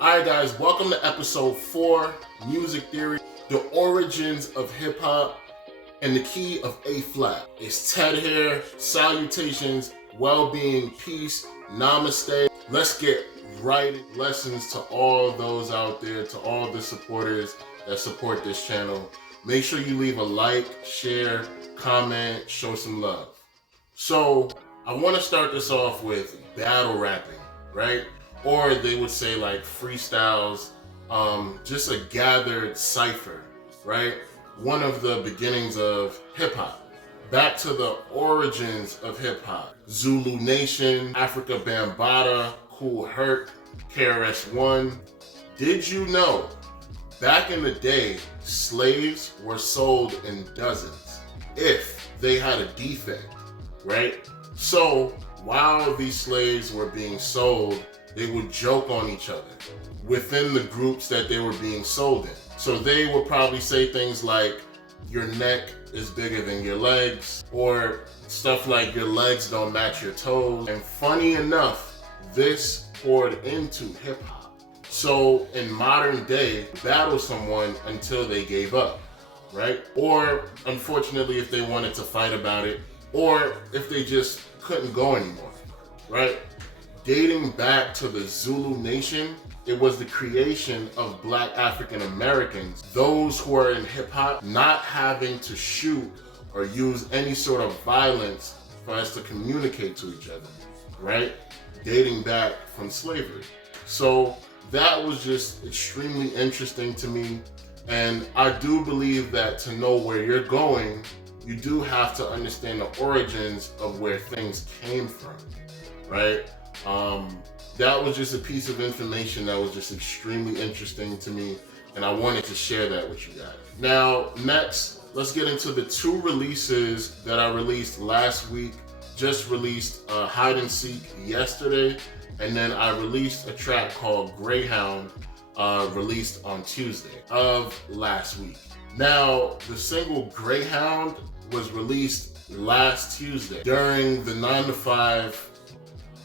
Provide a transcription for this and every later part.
Alright guys, welcome to episode 4, Music Theory, the origins of hip hop and the key of A flat. It's Ted here, salutations, well-being, peace, namaste. Let's get right in. Lessons to all those out there, to all the supporters that support this channel. Make sure you leave a like, share, comment, show some love. So I want to start this off with battle rapping, right? Or they would say like freestyles, just a gathered cipher, right? One of the beginnings of hip hop. Back to the origins of hip hop. Zulu Nation, Afrika Bambaataa, Kool Herc, KRS-One. Did you know, back in the day, slaves were sold in dozens if they had a defect, right? So while these slaves were being sold, they would joke on each other within the groups that they were being sold in. So they would probably say things like, your neck is bigger than your legs, or stuff like your legs don't match your toes. And funny enough, this poured into hip hop. So in modern day, battle someone until they gave up, right? Or unfortunately, if they wanted to fight about it, or if they just couldn't go anymore, right? Dating back to the Zulu Nation, it was the creation of Black African Americans, those who are in hip hop, not having to shoot or use any sort of violence for us to communicate to each other, right? Dating back from slavery. So that was just extremely interesting to me. And I do believe that to know where you're going, you do have to understand the origins of where things came from, right? That was just a piece of information that was just extremely interesting to me, and I wanted to share that with you guys. Now, next, let's get into the 2 releases that I released last week. Just released Hide and Seek yesterday, and then I released a track called Greyhound, released on Tuesday of last week. Now, the single Greyhound was released last Tuesday during the 9 to 5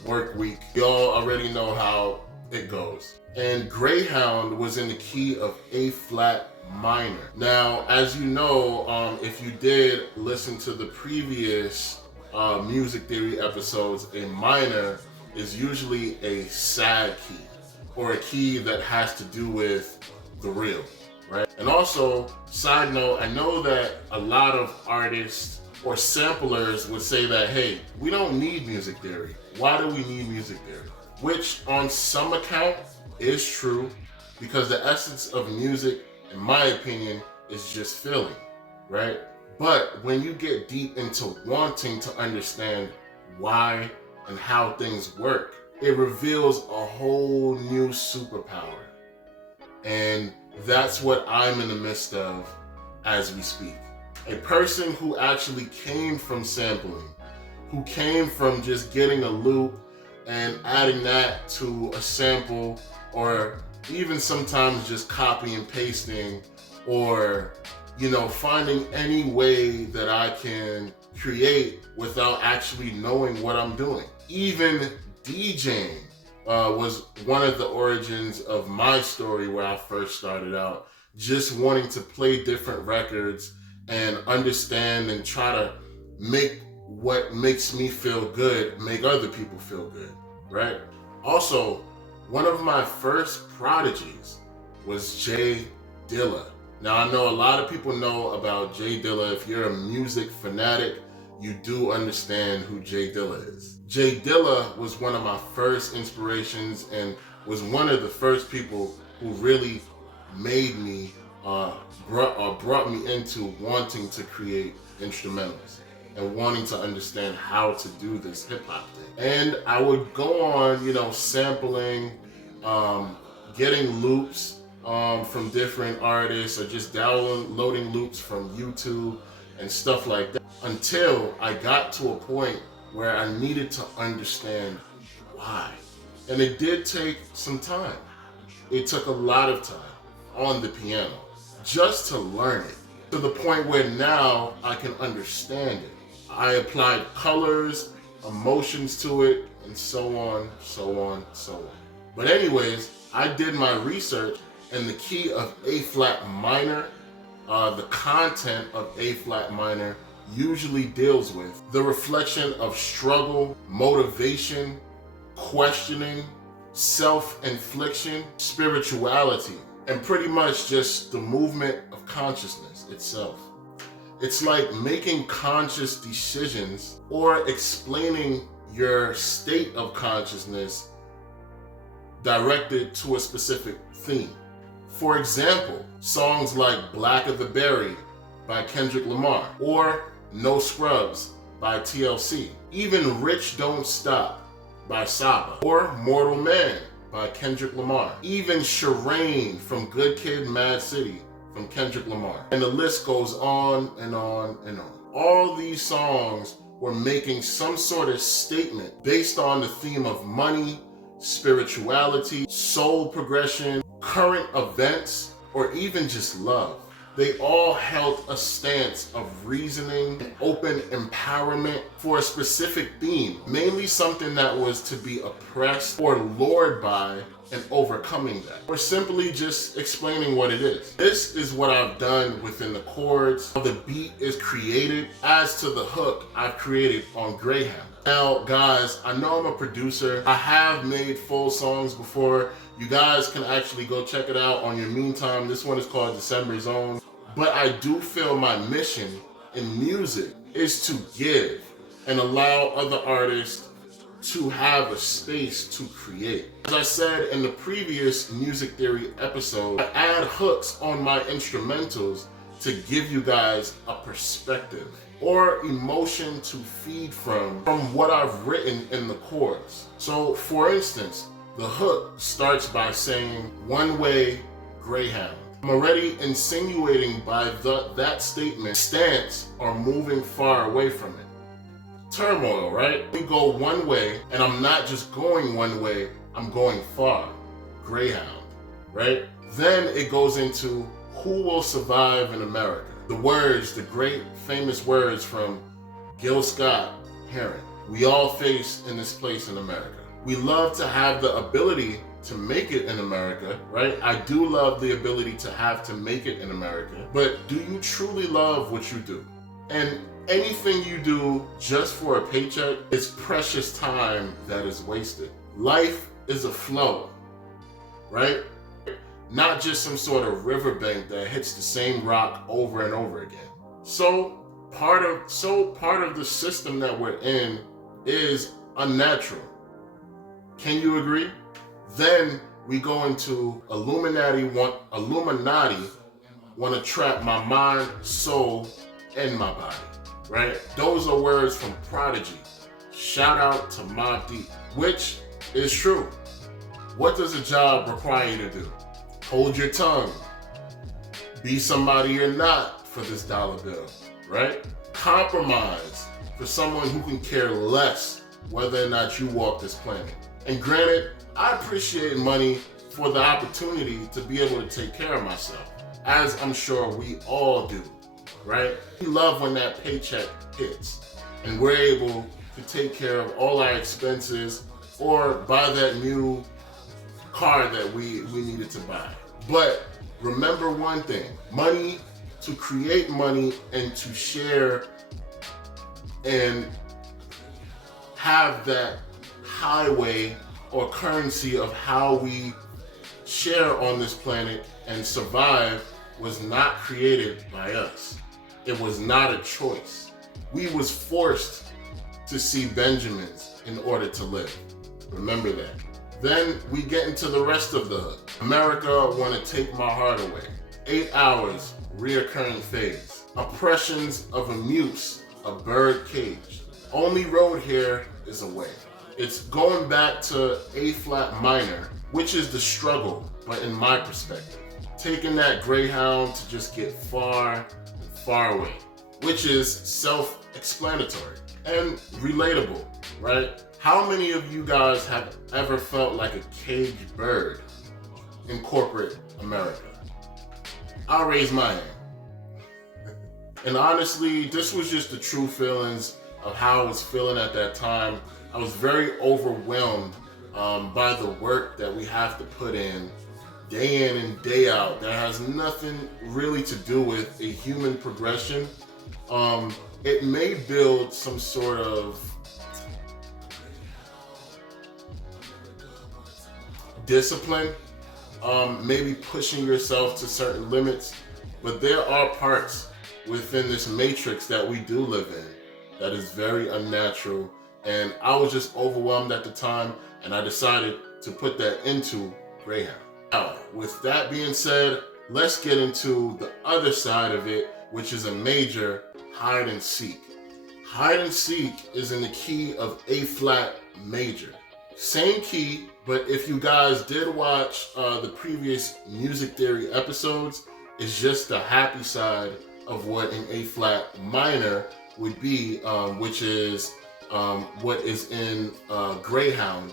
work week. Y'all already know how it goes. And Greyhound was in the key of A flat minor. Now, as you know, if you did listen to the previous music theory episodes, a minor is usually a sad key, or a key that has to do with the real, right? And also, side note, I know that a lot of artists or samplers would say that, hey, we don't need music theory. Why do we need music theory? Which on some account is true, because the essence of music, in my opinion, is just feeling, right? But when you get deep into wanting to understand why and how things work, it reveals a whole new superpower. And that's what I'm in the midst of as we speak. A person who actually came from sampling, who came from just getting a loop and adding that to a sample, or even sometimes just copy and pasting, or, you know, finding any way that I can create without actually knowing what I'm doing. Even DJing was one of the origins of my story, where I first started out, just wanting to play different records and understand and try to make what makes me feel good make other people feel good, right? Also, one of my first prodigies was J Dilla. Now, I know a lot of people know about J Dilla. If you're a music fanatic, you do understand who J Dilla is. J Dilla was one of my first inspirations and was one of the first people who really made me brought me into wanting to create instrumentals and wanting to understand how to do this hip hop thing. And I would go on, you know, sampling, getting loops from different artists, or just downloading loops from YouTube and stuff like that, until I got to a point where I needed to understand why. And it did take some time. It took a lot of time on the piano just to learn it, to the point where now I can understand it. I applied colors, emotions to it, and so on, so on, so on. But anyways, I did my research, and the key of A flat minor, the content of A flat minor usually deals with the reflection of struggle, motivation, questioning, self-infliction, spirituality, and pretty much just the movement of consciousness itself. It's like making conscious decisions or explaining your state of consciousness directed to a specific theme. For example, songs like Black of the Berry by Kendrick Lamar or No Scrubs by TLC, even Rich Don't Stop by Saba, or Mortal Man by Kendrick Lamar, even Shireen from Good Kid, Mad City from Kendrick Lamar. And the list goes on and on and on. All these songs were making some sort of statement based on the theme of money, spirituality, soul progression, current events, or even just love. They all held a stance of reasoning and open empowerment for a specific theme, mainly something that was to be oppressed or lured by and overcoming that, or simply just explaining what it is. This is what I've done within the chords, how the beat is created. As to the hook, I've created on Greyhound. Now, guys, I know I'm a producer. I have made full songs before. You guys can actually go check it out on your meantime. This one is called December Zone. But I do feel my mission in music is to give and allow other artists to have a space to create. As I said in the previous music theory episode, I add hooks on my instrumentals to give you guys a perspective or emotion to feed from what I've written in the chords. So for instance, the hook starts by saying, "One way, Greyhound." I'm already insinuating by that statement stance or moving far away from it. Turmoil, right? We go one way, and I'm not just going one way, I'm going far. Greyhound, right? Then it goes into who will survive in America. The words, the great famous words from Gil Scott-Heron. We all face in this place in America. We love to have the ability to make it in America, right? I do love the ability to make it in America, but do you truly love what you do? And anything you do just for a paycheck is precious time that is wasted. Life is a flow, right? Not just some sort of riverbank that hits the same rock over and over again. So part of the system that we're in is unnatural. Can you agree? Then we go into Illuminati want to trap my mind, soul, and my body, right? Those are words from Prodigy. Shout out to Mobb Deep, which is true. What does a job require you to do? Hold your tongue. Be somebody you're not for this dollar bill, right? Compromise for someone who can care less whether or not you walk this planet. And granted, I appreciate money for the opportunity to be able to take care of myself, as I'm sure we all do, right? We love when that paycheck hits and we're able to take care of all our expenses or buy that new car that we needed to buy. But remember one thing, money, to create money and to share and have that highway or currency of how we share on this planet and survive was not created by us. It was not a choice. We was forced to see Benjamins in order to live. Remember that. Then we get into the rest of the hook. America wanna take my heart away. 8 hours, reoccurring phase. Oppressions of a muse, a bird cage. Only road here is away. It's going back to A flat minor, which is the struggle, but in my perspective. Taking that Greyhound to just get far and far away, which is self-explanatory and relatable, right? How many of you guys have ever felt like a caged bird in corporate America? I'll raise my hand. And honestly, this was just the true feelings of how I was feeling at that time. I was very overwhelmed by the work that we have to put in day in and day out that has nothing really to do with a human progression. It may build some sort of discipline, maybe pushing yourself to certain limits, but there are parts within this matrix that we do live in that is very unnatural, and I was just overwhelmed at the time, and I decided to put that into Greyhound. Now, with that being said, let's get into the other side of it, which is a major: hide and seek. Hide and seek is in the key of A flat major. Same key, but if you guys did watch the previous music theory episodes, it's just the happy side of what an A flat minor would be, which is what is in Greyhound,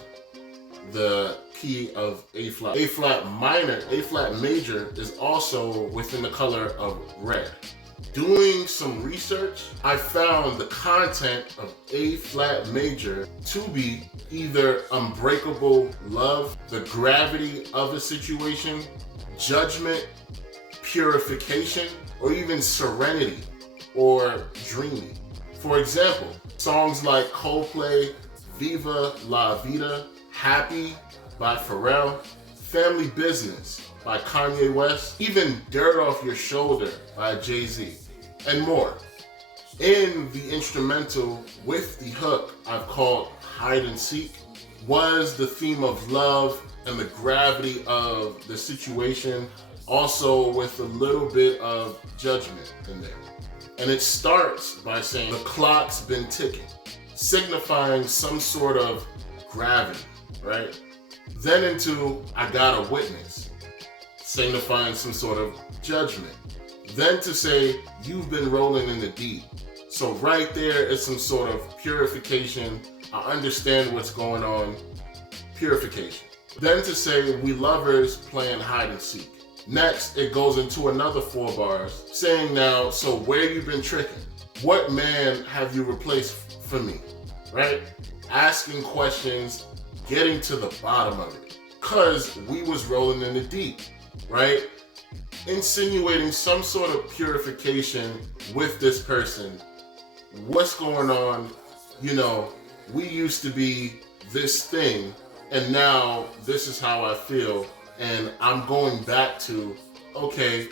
the key of A flat. A flat minor, A flat major is also within the color of red. Doing some research, I found the content of A flat major to be either unbreakable love, the gravity of a situation, judgment, purification, or even serenity or dreamy. For example, songs like Coldplay, Viva La Vida, Happy by Pharrell, Family Business by Kanye West, even Dirt Off Your Shoulder by Jay-Z, and more. In the instrumental with the hook I've called Hide and Seek was the theme of love and the gravity of the situation, also with a little bit of judgment in there. And it starts by saying the clock's been ticking, signifying some sort of gravity, right? Then into I got a witness, signifying some sort of judgment. Then to say you've been rolling in the deep. So right there is some sort of purification. I understand what's going on, purification. Then to say we lovers playing hide and seek. Next, it goes into another 4 bars, saying now, so where you been tricking? What man have you replaced for me, right? Asking questions, getting to the bottom of it. Cause we was rolling in the deep, right? Insinuating some sort of purification with this person. What's going on? You know, we used to be this thing, and now this is how I feel. And I'm going back to, okay,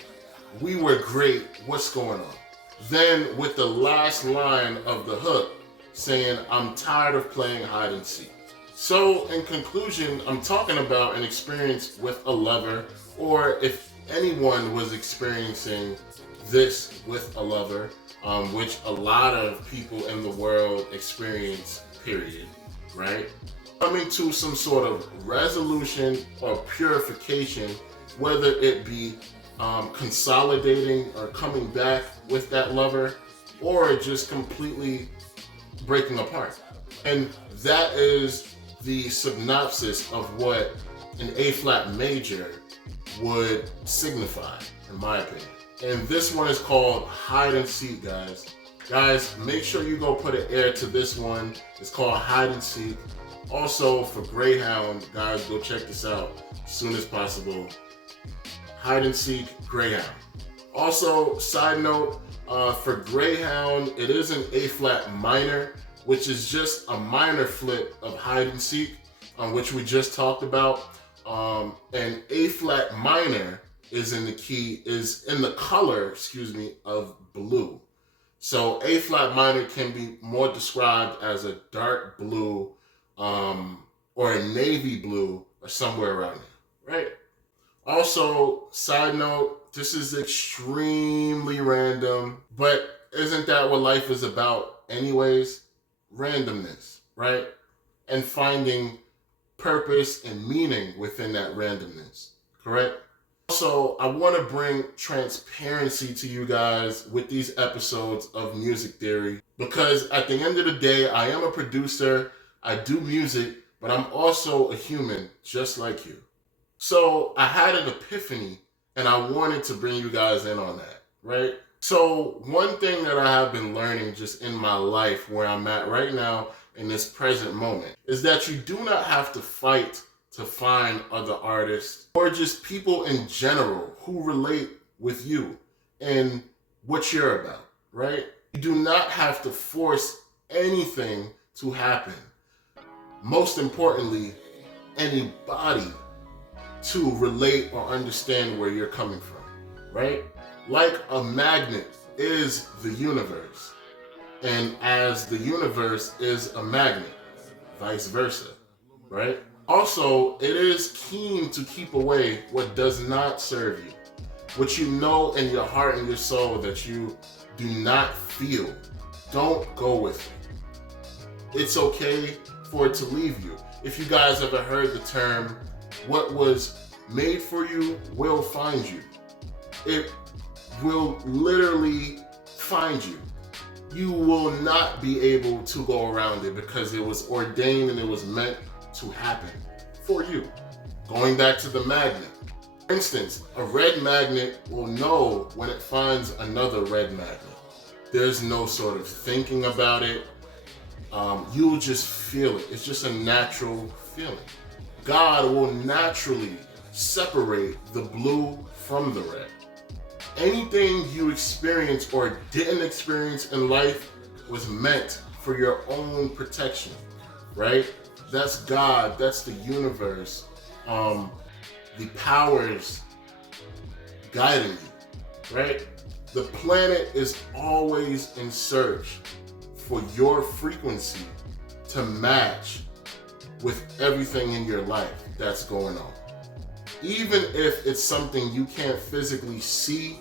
we were great, what's going on? Then with the last line of the hook, saying, I'm tired of playing hide and seek. So in conclusion, I'm talking about an experience with a lover, or if anyone was experiencing this with a lover, which a lot of people in the world experience, period, right? Coming to some sort of resolution or purification, whether it be consolidating or coming back with that lover, or just completely breaking apart. And that is the synopsis of what an A flat major would signify, in my opinion. And this one is called Hide and Seek, guys. Guys, make sure you go put an ear to this one. It's called Hide and Seek. Also, for Greyhound, guys, go check this out as soon as possible. Hide and Seek, Greyhound. Also, side note, for Greyhound, it is an A flat minor, which is just a minor flip of Hide and Seek, which we just talked about. And A flat minor is in the color, of blue. So A flat minor can be more described as a dark blue, or a navy blue, or somewhere around there, right? Also, side note, this is extremely random, but isn't that what life is about anyways? Randomness, right? And finding purpose and meaning within that randomness, correct? Also, I want to bring transparency to you guys with these episodes of Music Theory, because at the end of the day, I am a producer, I do music, but I'm also a human just like you. So I had an epiphany, and I wanted to bring you guys in on that, right? So one thing that I have been learning just in my life, where I'm at right now, in this present moment is that you do not have to fight to find other artists or just people in general who relate with you and what you're about, right? You do not have to force anything to happen. Most importantly, anybody to relate or understand where you're coming from, right? Like a magnet is the universe, and as the universe is a magnet, vice versa, right? Also, it is keen to keep away what does not serve you, what you know in your heart and your soul that you do not feel. Don't go with it. It's okay for it to leave you. If you guys ever heard the term, what was made for you will find you. It will literally find you. You will not be able to go around it because it was ordained and it was meant to happen for you. Going back to the magnet. For instance, a red magnet will know when it finds another red magnet. There's no sort of thinking about it. You'll just feel it. It's just a natural feeling. God will naturally separate the blue from the red. Anything you experience or didn't experience in life was meant for your own protection, right? That's God, that's the universe, the powers guiding you, right? The planet is always in search for your frequency to match with everything in your life that's going on. Even if it's something you can't physically see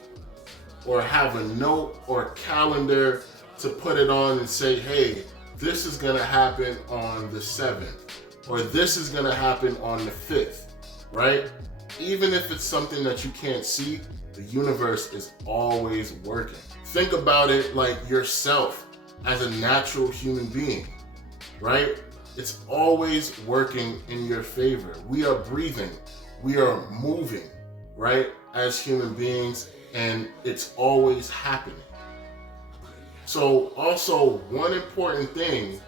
or have a note or calendar to put it on and say, hey, this is gonna happen on the 7th, or this is gonna happen on the 5th, right? Even if it's something that you can't see, the universe is always working. Think about it like yourself as a natural human being, right? It's always working in your favor. We are breathing, we are moving, right? As human beings, and it's always happening. So also, one important thing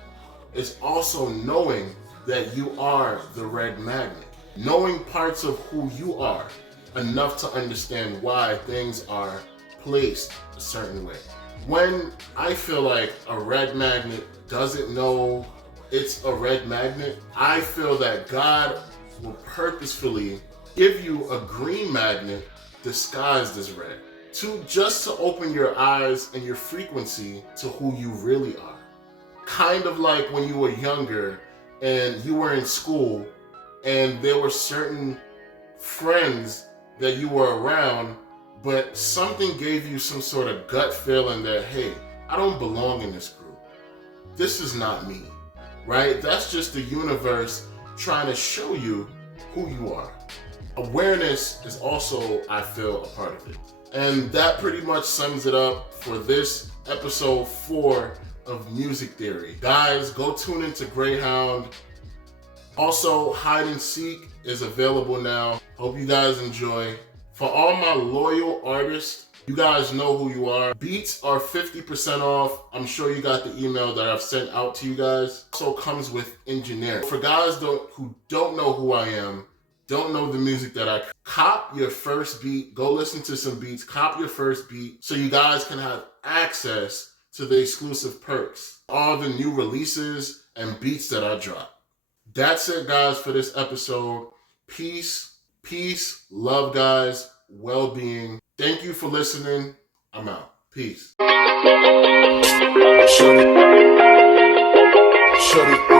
is also knowing that you are the red magnet. Knowing parts of who you are enough to understand why things are placed a certain way. When I feel like a red magnet doesn't know it's a red magnet, I feel that God will purposefully give you a green magnet disguised as red, just to open your eyes and your frequency to who you really are. Kind of like when you were younger and you were in school and there were certain friends that you were around, but something gave you some sort of gut feeling that, hey, I don't belong in this group. This is not me, right? That's just the universe trying to show you who you are. Awareness is also, I feel, a part of it. And that pretty much sums it up for this episode 4 of Music Theory. Guys, go tune into Greyhound. Also, Hide and Seek is available now. Hope you guys enjoy. For all my loyal artists, you guys know who you are. Beats are 50% off. I'm sure you got the email that I've sent out to you guys. Also comes with engineering. For guys who don't know who I am, don't know the music that I cop your first beat, go listen to some beats, cop your first beat so you guys can have access to the exclusive perks, all the new releases and beats that I drop. That's it, guys, for this episode. Peace, love, guys, well-being. Thank you for listening. I'm out. Peace. Shut it.